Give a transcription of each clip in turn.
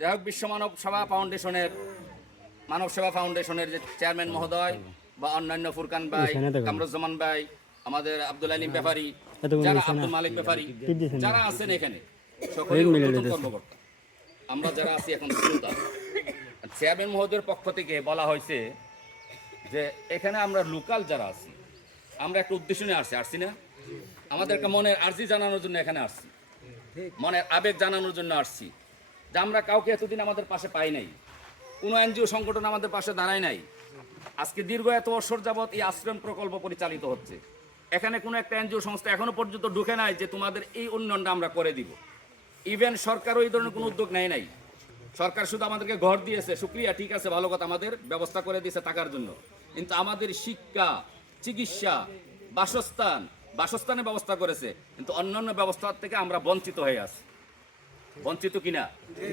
যাই হোক, বিশ্ব মানব সেবা ফাউন্ডেশনের যে চেয়ারম্যান মহোদয় বা অন্যান্য ফুরকান ভাই, কামরুজ্জামান ভাই, আমাদের আব্দুল আলিম ব্যাপারী, যারা আব্দুল মালিক ব্যাপারী, যারা আছেন এখানে সকলেই ঊর্ধ্বতন কর্মকর্তা। আমরা যারা আছি এখন শ্রোতা। চেয়ারম্যান মহোদয়ের পক্ষ থেকে বলা হয়েছে যে এখানে আমরা লোকাল যারা আছি, আমরা একটা উদ্দেশ্য নিয়ে আসছি না, আমাদের একটা মনের আর্জি জানানোর জন্য এখানে আসছি, মনের আবেগ জানানোর জন্য আসছি যে আমরা কাউকে এতদিন আমাদের পাশে পাই নাই, কোনো এনজিও সংগঠন আমাদের পাশে দাঁড়ায় নাই। আজকে দীর্ঘ এত বছর যাবৎ এই আশ্রম প্রকল্প পরিচালিত হচ্ছে। এখানে কোনো একটা এনজিও সংস্থা এখনো পর্যন্ত ঢুকে নাই যে তোমাদের এই উন্নয়নটা আমরা করে দিব। ইভেন সরকারও এই ধরনের কোনো উদ্যোগ নেয় নাই। সরকার শুধু আমাদেরকে ঘর দিয়েছে, শুক্রিয়া, ঠিক আছে, ভালো কথা, আমাদের ব্যবস্থা করে দিয়েছে টাকার জন্য, কিন্তু আমাদের শিক্ষা, চিকিৎসা, বাসস্থানের ব্যবস্থা করেছে, কিন্তু অন্যান্য ব্যবস্থার থেকে আমরা বঞ্চিত হয়ে আছি। বঞ্চিত কিনা?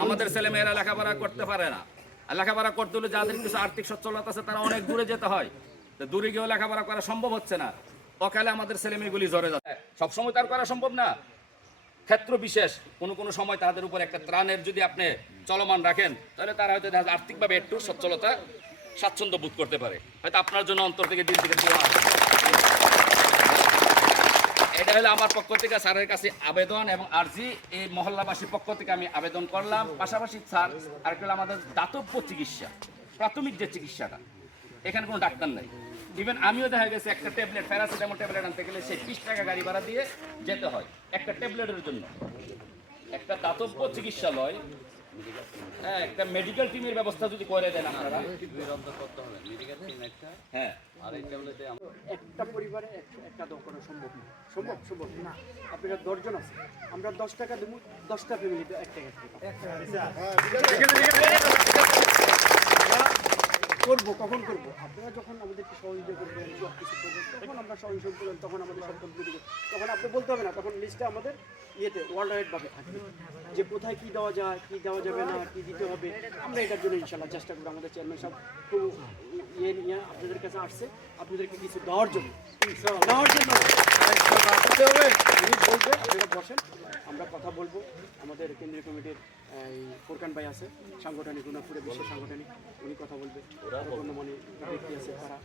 আমাদের ছেলেমেয়েরা লেখাপড়া করতে পারে না। আর লেখাপড়া করতে হলে যাদের কিছু আর্থিক সচ্ছলতা আছে তারা অনেক দূরে যেতে হয়, তো দূরে গিয়েও লেখাপড়া করা সম্ভব হচ্ছে না। অকালে আমাদের ছেলেমেয়েগুলি ঝরে যাচ্ছে। সবসময় তার করা সম্ভব না, ক্ষেত্র বিশেষ কোনো সময় তাদের উপর একটা ত্রাণের যদি আপনি চলমান রাখেন, তাহলে তারা হয়তো আর্থিকভাবে একটু সচ্ছলতা, স্বাচ্ছন্দ্য বোধ করতে পারে। হয়তো আপনার জন্য অন্তর থেকে দিন থেকে দোয়া। এটা হলো আমার পক্ষ থেকে স্যারের কাছে আবেদন এবং আর্জি, এই মহল্লাবাসীর পক্ষ থেকে আমি আবেদন করলাম। পাশাপাশি স্যার আরেকটা হলো আমাদের দাতব্য চিকিৎসা, প্রাথমিক যে চিকিৎসাটা, এখানে কোনো ডাক্তার নাই। ইভেন আমিও দেখা গেছে একটা ট্যাবলেট, প্যারাসিটামল ট্যাবলেট আনতে গেলে সেই 20 টাকা গাড়ি ভাড়া দিয়ে যেতে হয় একটা ট্যাবলেটের জন্য। একটা দাতব্য চিকিৎসালয়, হ্যাঁ, একটা মেডিকেল টিমের ব্যবস্থা যদি করে দেন আপনারা, হ্যাঁ, একটা পরিবারে একটা দাও করা সম্ভব না, সম্ভব না। আপনারা 10 জন আছে, আমরা 10 টাকা দেবো, 10টা ফ্যামিলিতে 1 টাকা করবো। কখন করবো? আপনারা যখন আমাদেরকে সহযোগিতা করবেন, সব কিছু করবেন, তখন আমরা সহযোগিতা করবেন, তখন আমাদের সব কমপ্লিট হবে। তখন আপনি বলতে হবে না, তখন লিস্টটা আমাদের ওয়ার্ল্ড ওয়াইডভাবে থাকবে যে কোথায় কী দেওয়া যায়, কী দেওয়া যাবে না, কী দিতে হবে। আমরা এটার জন্য ইনশাল্লাহ চেষ্টা করবো। আমাদের চেয়ারম্যান সাহেব খুব নিয়ে আপনাদের কাছে আসছে, আপনাদেরকে কিছু দেওয়ার জন্য উনি বলবে, আপনারা বসেন, আমরা কথা বলবো। আমাদের কেন্দ্রীয় কমিটির ফুরকান ভাই আছে, সাংগঠনিক, পুরো বিশ্বের সাংগঠনিক, উনি কথা বলবে। গণ্যমান্য ব্যক্তি আছে, তারা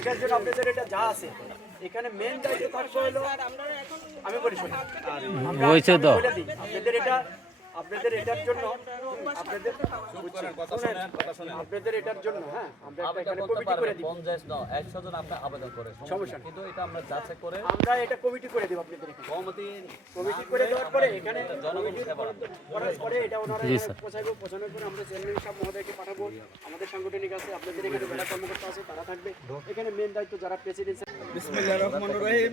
এটার জন্য আপনাদের এটা যা আছে এখানে মেন দায়িত্ব থাকবে হলো, আমি বলি শোনো, আপনাদের এটার জন্য আপনাদের এটার জন্য, হ্যাঁ, আমরা এখানে কমিটি করে দিব। 50 না 100 জন আপনি আবেদন করে সমস্যা, কিন্তু এটা আমরা যাচাই করে আমরা এটা কমিটি করে দেব। আপনাদের কমিটি করে দেওয়ার পরে এখানে জনগণ সেবা করার পরে এটা ওনারা পৌঁছানোর পরে আমরা চেয়ারম্যান সাহেব মহোদয়কে পাঠাবো। আমাদের সাংগঠনিক আছে, আপনাদের এখানে যারা কর্মকর্তা আছে তারা থাকবে। এখানে মেন দায়িত্ব যারা প্রেসিডেন্ট। বিসমিল্লাহির রহমানির রহিম।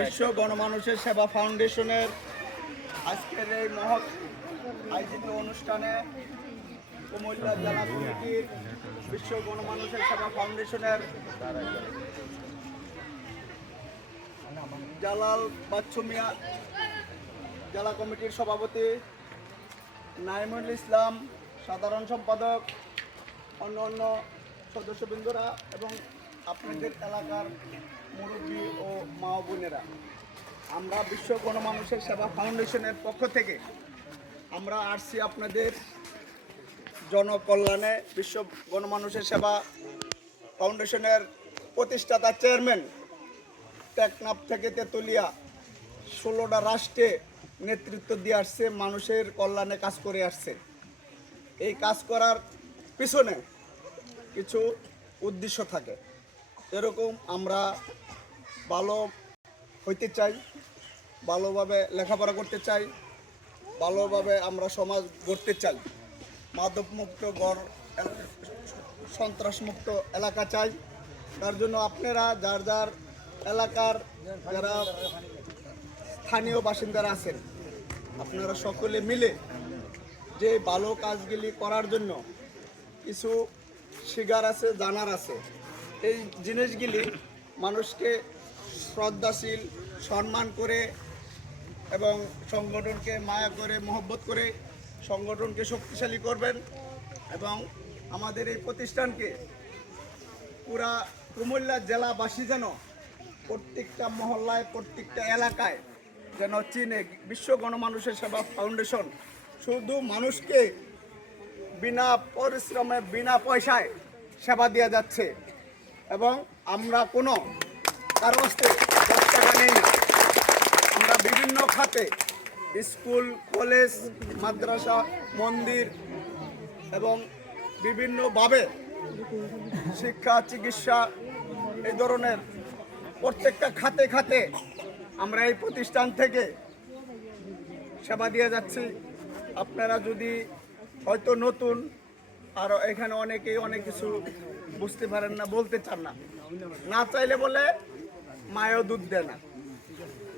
বিশ্ব গণমানুষের সেবা ফাউন্ডেশনের আজকের এই মহৎ আয়োজিত অনুষ্ঠানে কুমিল্লা জেলা কমিটির বিশ্ব গণমানুষের সেবা ফাউন্ডেশনের জালাল বাচ্চু মিয়া জেলা কমিটির সভাপতি, নাইমুল ইসলাম সাধারণ সম্পাদক, অন্য সদস্যবৃন্দরা এবং আপনাদের এলাকার মুরব্বী ও মা ও বোনেরা, আমরা বিশ্ব গণমানুষের সেবা ফাউন্ডেশনের পক্ষ থেকে আমরা আসছি আপনাদের জনকল্যাণে। বিশ্ব গণমানুষের সেবা ফাউন্ডেশনের প্রতিষ্ঠাতা চেয়ারম্যান টেকনাফ থেকে তেতুলিয়া 16টা রাষ্ট্রে নেতৃত্ব দিয়ে আসছে, মানুষের কল্যাণে কাজ করে আসছে। এই কাজ করার পিছনে কিছু উদ্দেশ্য থাকে। এরকম আমরা ভালো হইতে চাই, ভালোভাবে লেখাপড়া করতে চাই, ভালোভাবে আমরা সমাজ গড়তে চাই, মাদকমুক্ত সন্ত্রাসমুক্ত এলাকা চাই। তার জন্য আপনারা যার যার এলাকার যারা স্থানীয় বাসিন্দারা আছেন, আপনারা সকলে মিলে যে ভালো কাজগুলি করার জন্য কিছু শিকার আছে, জানার আছে, এই জিনিসগুলি মানুষকে শ্রদ্ধাশীল, সম্মান করে এবং সংগঠনকে মায়া করে, মহব্বত করে সংগঠনকে শক্তিশালী করবেন এবং আমাদের এই প্রতিষ্ঠানকে পুরা কুমিল্লা জেলাবাসী যেন প্রত্যেকটা মহল্লায়, প্রত্যেকটা এলাকায় যেন চিনে বিশ্ব গণমানুষের সেবা ফাউন্ডেশন শুধু মানুষকে বিনা পরিশ্রমে বিনা পয়সায় সেবা দিয়ে যাচ্ছে এবং আমরা কোনো কারো হস্তে 10 টাকা নেই না। আমরা বিভিন্ন খাতে স্কুল, কলেজ, মাদ্রাসা, মন্দির এবং বিভিন্নভাবে শিক্ষা, চিকিৎসা এই ধরনের প্রত্যেকটা খাতে খাতে আমরা এই প্রতিষ্ঠান থেকে সেবা দিয়ে যাচ্ছি। আপনারা যদি হয়তো নতুন আর এখানে অনেকেই অনেক কিছু বুঝতে পারেন না, বলতে চান না, না চাইলে বলে মায়ও দুধ দেয় না,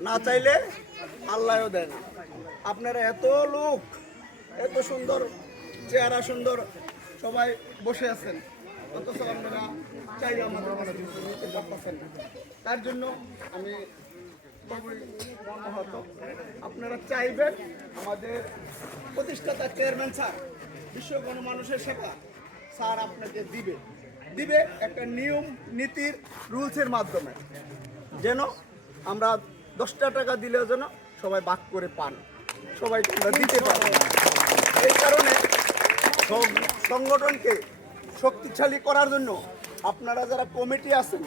না চাইলে আল্লাহও দেয় না। আপনারা এত লোক, এত সুন্দর চেহারা, সুন্দর সবাই বসে আছেন, অথচ আপনারা চাইলে আমাদের কাছে নিতে পারতেছেন না। তার জন্য আমি খুবই মর্মাহত। আপনারা চাইবেন আমাদের প্রতিষ্ঠাতা চেয়ারম্যান স্যার, বিশ্ব গণমানুষের সেবা স্যার আপনাকে দিবে একটা নিয়ম নীতির রুলসের মাধ্যমে, যেন আমরা 10 টাকা দিলেও যেন সবাই ভাগ করে পান, সবাইকে আমরা দিতে পারি। এই কারণে সংগঠনকে শক্তিশালী করার জন্য আপনারা যারা কমিটি আছেন,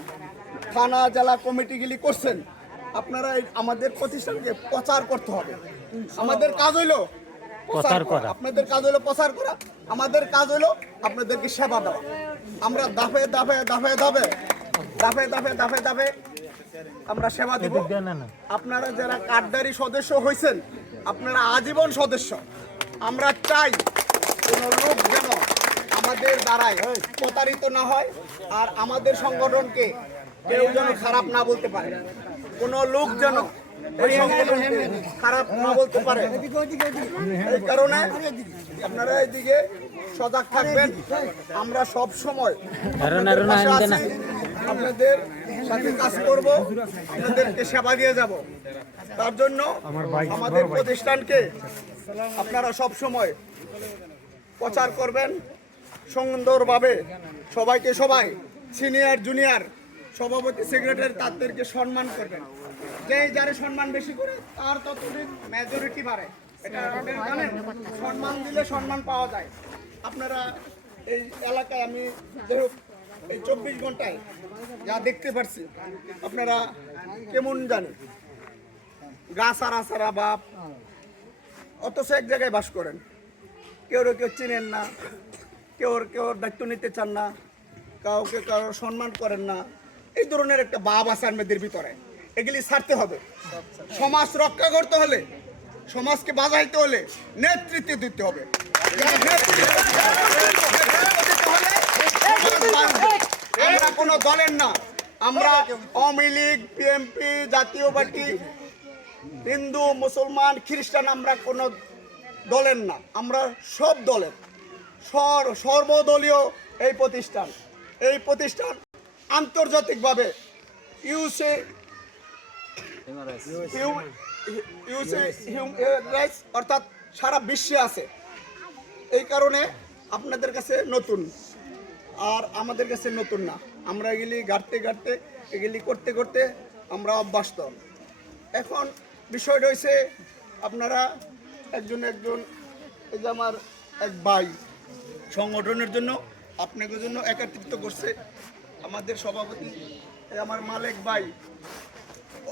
থানা জেলা কমিটিগুলি করছেন, আপনারা আমাদের প্রতিষ্ঠানকে প্রচার করতে হবে। আমাদের কাজ হইলো প্রচার করা, আপনাদের কাজ হলো প্রচার করা, আমাদের কাজ হলো আপনাদেরকে সেবা দেওয়া। আমরা ধাপে ধাপে ধাপে ধাপে ধাপে ধাপে ধাপে ধাপে আমরা সেবা দিব। আপনারা যারা কার্ডধারী সদস্য হয়েছেন, আপনারা আজীবন সদস্য। আমরা চাই কোনো লোক যেন আমাদের দ্বারাই প্রতারিত না হয়, আর আমাদের সংগঠনকে কেউ যেন খারাপ না বলতে পারে, কোনো লোক যেন এই সংগঠনকে খারাপ না বলতে পারে। এই কারণে আপনারা এইদিকে সজাগ থাকবেন। আমরা সব সময় আপনাদের সাথে কাজ করব, আপনাদেরকে সেবা দিয়ে যাব। তার জন্য আমাদের প্রতিষ্ঠানকে আপনারা সব সময় প্রচার করবেন সুন্দরভাবে। সবাইকে সবাই সিনিয়র জুনিয়র সভাপতি সেক্রেটারি তাদেরকে সম্মান করবেন। যে যারে সম্মান বেশি করে তার ততদিন মেজরিটি বাড়ে, এটা আপনারা জানেন। সম্মান দিলে সম্মান পাওয়া যায়। আপনারা এই এলাকায় আমি এই 24 ঘন্টায় যা দেখতে পারছি, আপনারা কেমন জানেন গাছ আড়া বা অথচ এক জায়গায় বাস করেন, কেউ চিনেন না, কেউ দায়িত্ব নিতে চান না, কাউকে কারো সম্মান করেন না। এই ধরনের একটা ভাব আছে আমাদের ভিতরে, এগুলি ছাড়তে হবে। সমাজ রক্ষা করতে হলে, সমাজকে বাঁচাইতে হলে নেতৃত্ব দিতে হবে। আমরা কোনো দলের না, আমরা আওয়ামী লীগ, বিএনপি, জাতীয় পার্টি, হিন্দু, মুসলমান, খ্রিস্টান, আমরা কোনো দলের না, আমরা সব দলের সর্বদলীয় এই প্রতিষ্ঠান। এই প্রতিষ্ঠান আন্তর্জাতিকভাবে ইউসে অর্থাৎ সারা বিশ্বে আছে। এই কারণে আপনাদের কাছে নতুন, আর আমাদের কাছে নতুন না। আমরা এগুলি গাড়তে গাড়তে, এগুলি করতে করতে আমরা অভ্যস্ত। এখন বিষয় রয়েছে, আপনারা একজন এই যে আমার এক ভাই সংগঠনের জন্য আপনাদের জন্য একত্রিত করছে আমাদের সভাপতি আমার মালিক ভাই,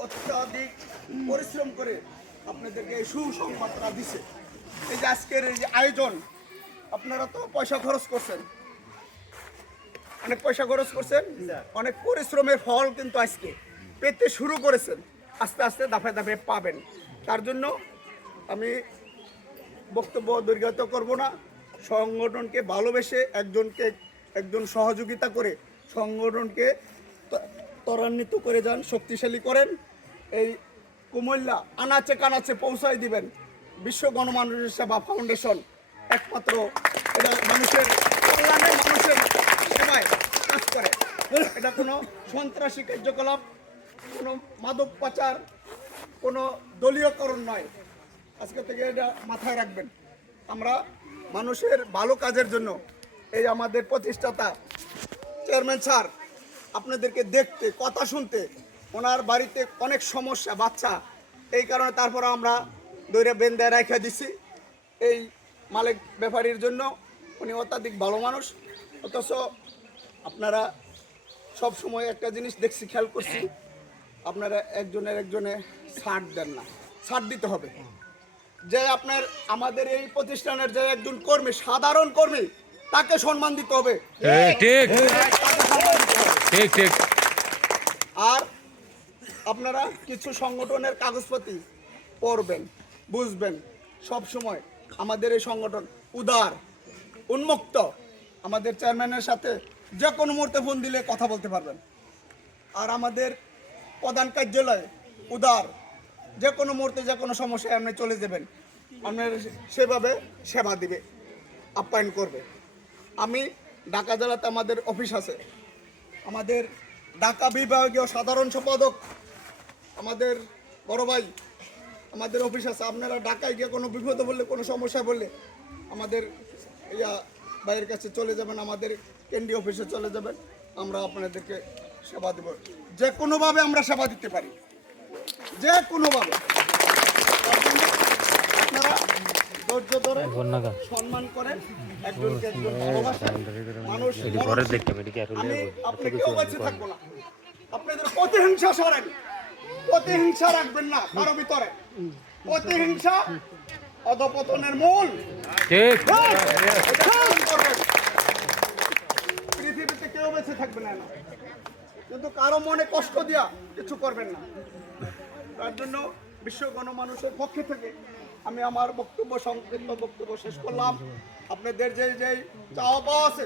অত্যাধিক পরিশ্রম করে আপনাদেরকে এই সুসংবাদটা দিছে। এই যে আজকের এই যে আয়োজন, আপনারা তো পয়সা খরচ করছেন, অনেক পয়সা খরচ করছেন, অনেক পরিশ্রমের ফল কিন্তু আজকে পেতে শুরু করেছেন। আস্তে আস্তে দাফে দাফে পাবেন। তার জন্য আমি বক্তব্য দীর্ঘায়িত করব না। সংগঠনকে ভালোবেসে একজন সহযোগিতা করে সংগঠনকে ত্বরান্বিত করে যান, শক্তিশালী করেন। এই কুমিল্লা আনাচে কানাচে পৌঁছায় দিবেন। বিশ্ব গণমানুষের সেবা ফাউন্ডেশন একমাত্র এটা মানুষের কল্যাণে, মানুষের সেবায় কাজ করে। এটা কোনো সন্ত্রাসী কার্যকলাপ, কোনো মাদক পাচার, কোনো দলীয়করণ নয়। আজকে থেকে এটা মাথায় রাখবেন। আমরা মানুষের ভালো কাজের জন্য এই আমাদের প্রতিষ্ঠাতা চেয়ারম্যান স্যার আপনাদেরকে দেখতে, কথা শুনতে, ওনার বাড়িতে অনেক সমস্যা, বাচ্চা এই কারণে তারপর আমরা দৈরা বেন্দায় রাখা দিছি এই মালিক ব্যাপারীর জন্য। উনি অত্যাধিক ভালো মানুষ, অথচ আপনারা সব সময় একটা জিনিস দেখছি, খেয়াল করছি, আপনারা একজনে ছাড় দেন না। ছাড় দিতে হবে। যে আপনার আমাদের এই প্রতিষ্ঠানের যে একজন কর্মী, সাধারণ কর্মী, তাকে সম্মান দিতে হবে। ঠিক ঠিক ঠিক। আর আপনারা কিছু সংগঠনের কাগজপত্র পড়বেন, বুঝবেন। সব সময় আমাদের এই সংগঠন উদার, উন্মুক্ত। আমাদের চেয়ারম্যানের সাথে যে কোনো মুহূর্তে ফোন দিলে কথা বলতে পারবেন। আর আমাদের প্রধান কার্যালয় উদার, যে কোনো মুহূর্তে যে কোনো সমস্যায় আপনি চলে যাবেন, আপনার সেভাবে সেবা দিবে, আপ্যায়ন করবে। আমি ঢাকা জেলাতে আমাদের অফিস আছে, আমাদের ঢাকা বিভাগীয় সাধারণ সম্পাদক আমাদের বড় ভাই, আমাদের অফিস আছে। আপনারা ঢাকায় গিয়ে কোনো বিপদে বললে, কোনো সমস্যা বললে আমাদের ভাইয়ের কাছে চলে যাবেন, আমাদের কেন্দ্রীয় অফিসে চলে যাবেন, আমরা আপনাদেরকে সেবা দেব। যে কোনোভাবে আমরা সেবা দিতে পারি, যে কোনোভাবে। তার জন্য আপনারা ধৈর্য ধরে সম্মান করেন, একজনকে একজন ভালোবাসেন। মানুষ আমি আপনাকেও বেঁচে থাকবো না। আপনাদের প্রতিহিংসা সরেন, প্রতিহিংসা রাখবেন না কারো ভিতরে। প্রতিহিংসা অধপতনের মূল। ঠিক। পৃথিবীতে কেউ বেঁচে থাকবে না, কিন্তু কারো মনে কষ্ট দিয়া কিছু করবেন না। তার জন্য বিশ্ব গণমানুষের পক্ষে থেকে আমি আমার সংক্ষিপ্ত বক্তব্য শেষ করলাম। আপনাদের যে চাওয়া পাওয়া আছে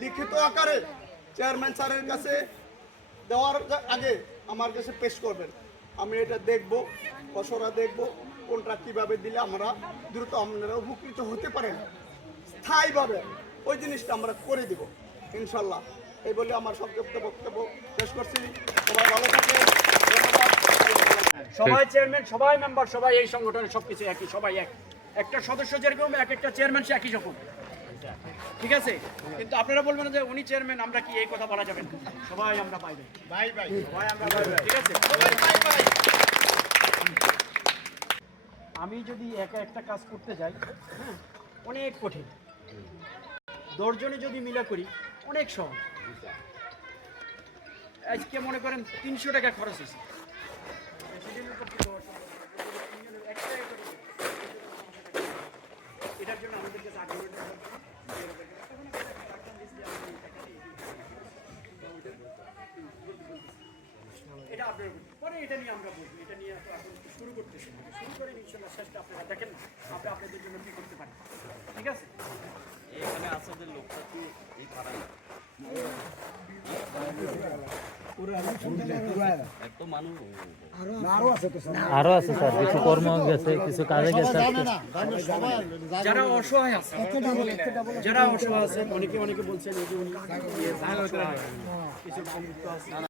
লিখিত আকারে চেয়ারম্যান স্যারের কাছে দেওয়ার আগে আমার কাছে পেশ করবেন। আমি এটা দেখব, খসড়া দেখব, কোনটা কিভাবে দিলে আমরা দ্রুত আপনারা উপকৃত হতে পারেন, স্থায়ীভাবে ওই জিনিসটা আমরা করে দিব ইনশাল্লাহ। এই বলে আমার সংক্ষিপ্ত বক্তব্য শেষ করছি। সবাই ভালো থাকেন, ধন্যবাদ। সবাই চেয়ারম্যান, সবাই মেম্বার, সবাই এই সংগঠনের সবকিছু একই, সবাই এক। একটা সদস্য যেরকম এক একটা চেয়ারম্যান সে একই রকম, ঠিক আছে? কিন্তু আপনারা বলবেন যে উনি চেয়ারম্যান, আমরা কি এই কথা বলা যাবে না? সবাই আমরা পাই ভাই ভাই, সবাই আমরা ভাই ভাই, ঠিক আছে? সবাই ভাই ভাই। আমি যদি একা একটা কাজ করতে যাই, হ্যাঁ, অনেক কঠিন। 10 জনে যদি মিলা করি অনেক সহজ। আজকে মনে করেন 300 টাকা খরচ হয়েছে, এটার জন্য আমাদের কাছে এটা আপনার পরে এটা নিয়ে আমরা বলবো। এটা নিয়ে এখন শুরু করতেছি, শুরু করে ইনশাল্লাহ শেষটা আপনারা দেখেন না আমরা আপনাদের জন্য কি করতে পারি, ঠিক আছে? এখানে আসাদের লোকটা কি এই পাড়ায় এত মানুষ আরো আছে স্যার, কিছু কর্ম গেছে, কিছু কাজে গেছে। যারা অসহায় আছে, যারা অসহায় আছে, অনেকে বলছেন এই যে উনি কিছু বন্ধুত্ব আছে।